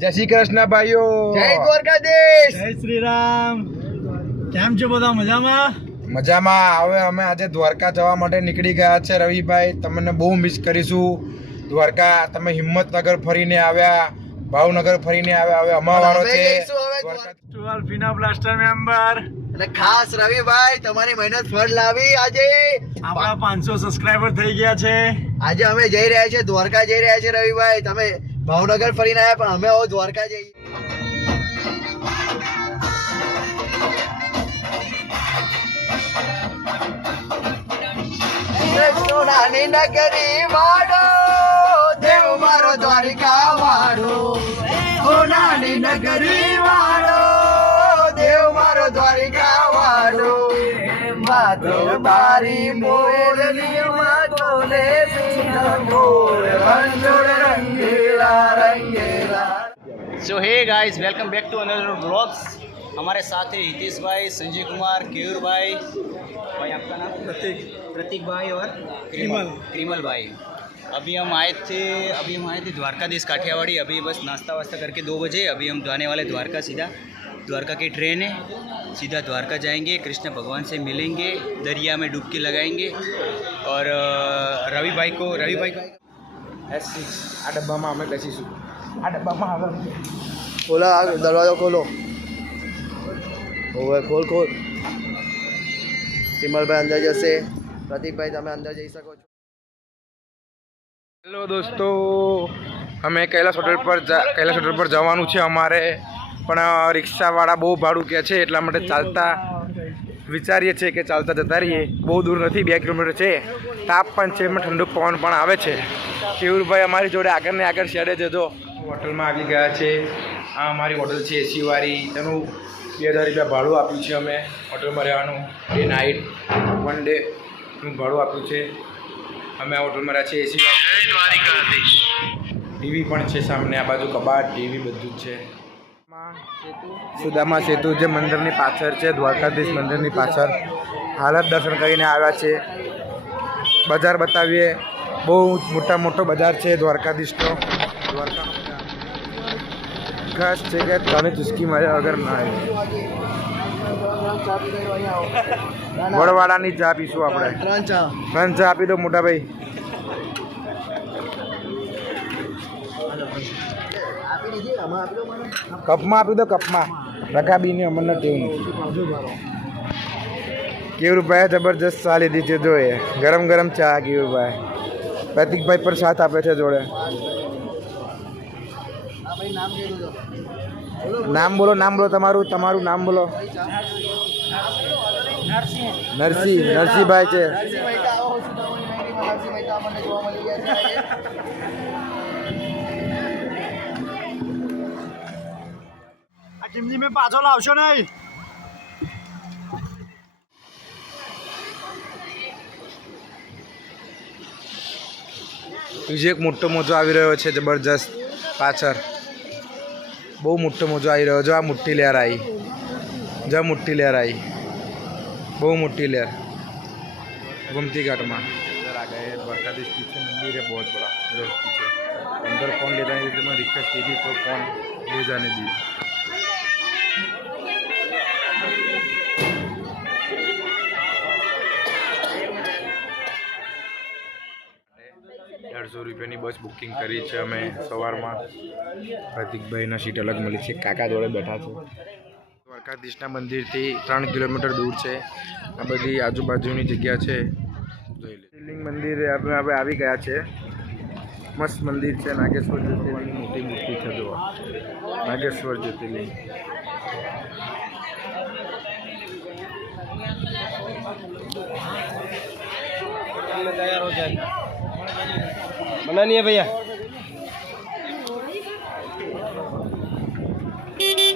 જય શ્રી કૃષ્ણ ભાઈઓ, જય દ્વારકાધીશ, જય શ્રી રામ. કેમ છો બધા? મજામાં? મજામાં. હવે અમે આજે દ્વારકા જવા માટે નીકળી ગયા છે. રવિભાઈ, તમને બહુ મિસ કરીશું. દ્વારકા તમે હિંમતનગર ફરીને આવ્યા, ભાવનગર ફરીને આવ્યા, હવે અમારો છે દ્વારકા. ટુવાલ ફીના બ્લાસ્ટર મેમ્બર અને ખાસ રવિભાઈ તમારી મહેનત ફળ લાવી. આજે આપણા 500 સબસ્ક્રાઇબર થઈ ગયા છે. આજે અમે જઈ રહ્યા છીએ, દ્વારકા જઈ રહ્યા છીએ. રવિભાઈ તમે ભાવનગર ફરીને આવ્યા, પણ અમે હવે દ્વારકા જઈએ. સોનાની નગરી વાળો દેવ મારો દ્વારકા વાળો, સોનાની નગરી વાળો દેવ મારો દ્વારકા વાળો, માતો તારી મોરલી માતોલે મોર રંગોળ રંગેલા રંગેલા. So hey guys, welcome back to another blogs. हमारे साथ है हितेश भाई, संजय कुमार, केयूर भाई, भाई आपका नाम प्रतीक भाई और क्रिमल भाई. अभी हम आए थे द्वारकाधीश काठियावाड़ी. अभी बस नाश्ता वास्ता करके 2 बजे अभी हम जाने वाले द्वारका. सीधा द्वारका की ट्रेन है, सीधा द्वारका जाएंगे, कृष्ण भगवान से मिलेंगे, दरिया में डुबकी लगाएंगे. और रवि भाई को S6 આ ડબ્બામાં અમે બેસીશું. આ ડબ્બામાં આગળ ખોલો, દરવાજો ખોલો. ઓવે ખોલ. વિમલભાઈ અંદર જશે, પ્રતિકભાઈ તમે અંદર જઈ શકો છો. હેલો દોસ્તો, અમે કૈલાસ હોટલ પર જવાનું છે અમારે, પણ રિક્ષાવાળા બહુ ભાડું કહે છે, એટલા માટે ચાલતા વિચારીએ છીએ કે ચાલતા જતા રહીએ. બહુ દૂર નથી, 2 કિલોમીટર છે. તાપ પણ છે, એમાં ઠંડુ પવન પણ આવે છે. કેવુરભાઈ અમારી જોડે આગળ ને આગળ શેડે છે. જો હોટલમાં આવી ગયા છે. આ અમારી હોટલ છે એસી વાળી. તેનું 2000 રૂપિયા ભાડું આપ્યું છે. અમે હોટલમાં રહેવાનું ડે નાઇટ 1 ડેનું ભાડું આપ્યું છે. અમે આ હોટલમાં રહ્યા છીએ એસી વાળી. ટીવી પણ છે સામે, આ બાજુ કબાટ, ટીવી બધું જ છે. સુદામા સેતુ જે મંદિરની પાછળ છે, દ્વારકાધીશ મંદિરની પાછળ. હાલત દર્શન કરીને આવ્યા છે. બજાર બતાવીએ. બહુ મોટો બજાર છે દ્વારકાધીશનો. દ્વારકાનો બજાર ખાસ છે કે તને ચુસ્કી માર્યા વગર ના આવે. વડવાડાની ચા પીશું આપણે. 3 ચા આપી દો મોટા ભાઈ. કપમાં આપી દો, કપમાં. રકાબીની અમરને ટેવ નથી. કેવુરભાઈ જબરજસ્ત ચા લીધી છે. જોઈએ ગરમ ગરમ ચા. કેવુરભાઈ, પ્રતિકભાઈ પર સાથ આપે છે જોડે. નામ બોલો તમારું નામ બોલો. નરસિંહભાઈ છે. આ કિમજી મેં પાછો લાવશો નહીં. બીજો એક મોટો મોજો આવી રહ્યો છે જબરજસ્ત પાછળ. બહુ મોટો મોજો આવી રહ્યો. જો આ મોટી લહેર આવી, બહુ મોટી લહેર गुमती घाट में. इधर आ गए. द्वारकाधीश पीछे मंदिर है बहुत बड़ा. इधर पीछे अंदर कौन ले जाने दी, मैं रिक्वेस्ट की थी तो कौन ले जाने दी. 150 રૂપિયાની બસ બુકિંગ કરી છે અમે સવારમાં. પ્રતિકભાઈના સીટ અલગ મળી છે, કાકા જોડે બેઠા છે. દ્વારકાધીશના મંદિરથી 3 કિલોમીટર દૂર છે. આ બધી આજુબાજુની જગ્યા છે. જોઈ લે. શિવલિંગ મંદિર આપણે આવી ગયા છે. મસ્ત મંદિર છે. નાગેશ્વર જ્યોતિર્લિંગની મોટી મૂર્તિ છે. જોવા નાગેશ્વર જ્યોતિર્લિંગ. तैयार हो जाएगा, मना नहीं है भैया.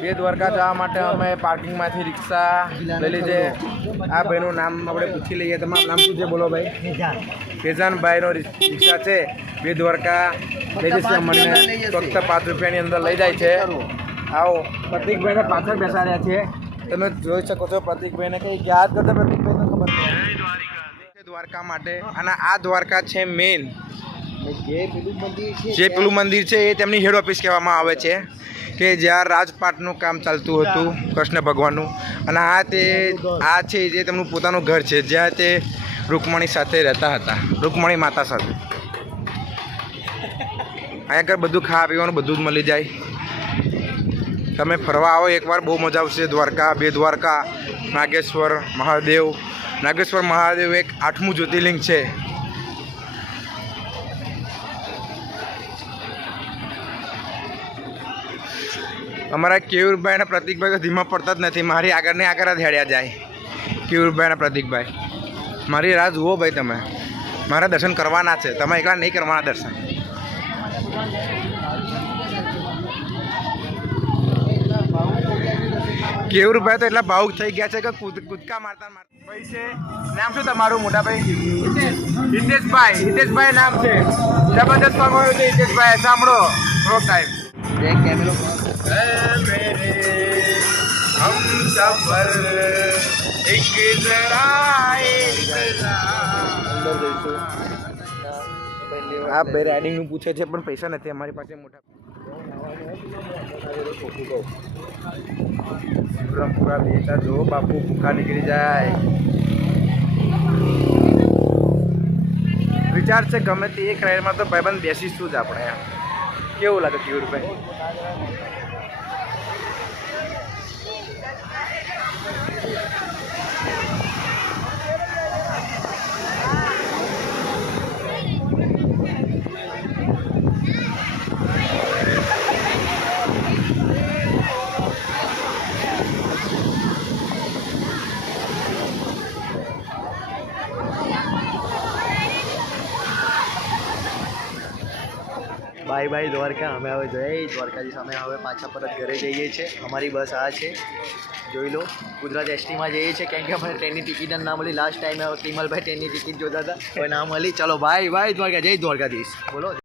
બે દ્વારકા જવા માટે અમે પાર્કિંગમાંથી રિક્ષા લઈ લીધે. આ ભાઈનું નામ આપણે પૂછી લઈએ. તમારું નામ શું છે? બોલો ભાઈ. ફેજાનભાઈનો રિક્ષા છે. બે દ્વારકા લઈ જશે અમને. ફક્ત 5 રૂપિયાની અંદર લઈ જાય છે. આવો. પ્રતિકભાઈને પાછળ બેસાડ્યા છે. તમે જોઈ શકો છો. પ્રતિકભાઈને કંઈ યાદ કરતો પ્રતિકભાઈને ખબર નહીં દ્વારકા માટે. અને આ દ્વારકા છે મેન. જે પેલું મંદિર છે એ તેમની હેડ ઓફિસ કહેવામાં આવે છે, કે જ્યાં રાજપાટનું કામ ચાલતું હતું કૃષ્ણ ભગવાનનું. અને આ છે જે તેમનું પોતાનું ઘર છે, જ્યાં તે રૂકમણી સાથે રહેતા હતા, રૂકમણી માતા સાથે. અહીંયા આગળ બધું ખાવા પીવાનું બધું જ મળી જાય. તમે ફરવા આવો એકવાર, બહુ મજા આવશે. દ્વારકા, બે દ્વારકા, નાગેશ્વર મહાદેવ. નાગેશ્વર મહાદેવ એક 8મું જ્યોતિર્લિંગ છે. અમારા કેયુરભાઈ અને પ્રતિકભાઈ તો ધીમા પડતા જ નથી, મારી આગળ ને આગળ જ હેડ્યા જાય. કેયુરભાઈ અને પ્રતિકભાઈ, મારી રાહ જુઓ ભાઈ. તમે મારા દર્શન કરવાના છે, તમે એકલા નહીં કરવાના દર્શન. કેયુરભાઈ તો એટલા ભાવુક થઈ ગયા છે કે કૂદકા મારતા ભાઈ છે. નામ શું તમારું મોટા ભાઈ? હિતેશભાઈ. હિતેશભાઈ નામ છે. જબરદસ્ત ફરમાયું છે હિતેશભાઈ. સાંભળો થોડો ટાઈમ. આ બે રાઇડિંગનું પૂછે છે પણ પૈસા નથી અમારી પાસે. મોટા પૂરા બેટા જો બાપુ ભૂખા નીકળી જાય. વિચાર છે ગમે તે એક રાઈડમાં તો ભાઈબંધ બેસીશું જ આપણે. કેવું લાગે કેયુરભાઈ? Bye bye Dwarka. અમે હવે જઈએ દ્વારકાથી સામે હવે પાછા પરત ઘરે જઈએ છીએ. અમારી બસ આ છે, જોઈ લો. ગુજરાત એસટીમાં જઈએ છીએ કેમ કે અમને ટ્રેનની ટિકિટ ના મળી. લાસ્ટ ટાઈમે હવે કિમલભાઈ ટ્રેનની ટિકિટ જોતા હતા, હવે ના મળી. ચલો બાય બાય દ્વારકા. જય દ્વારકાધીશ. બોલો.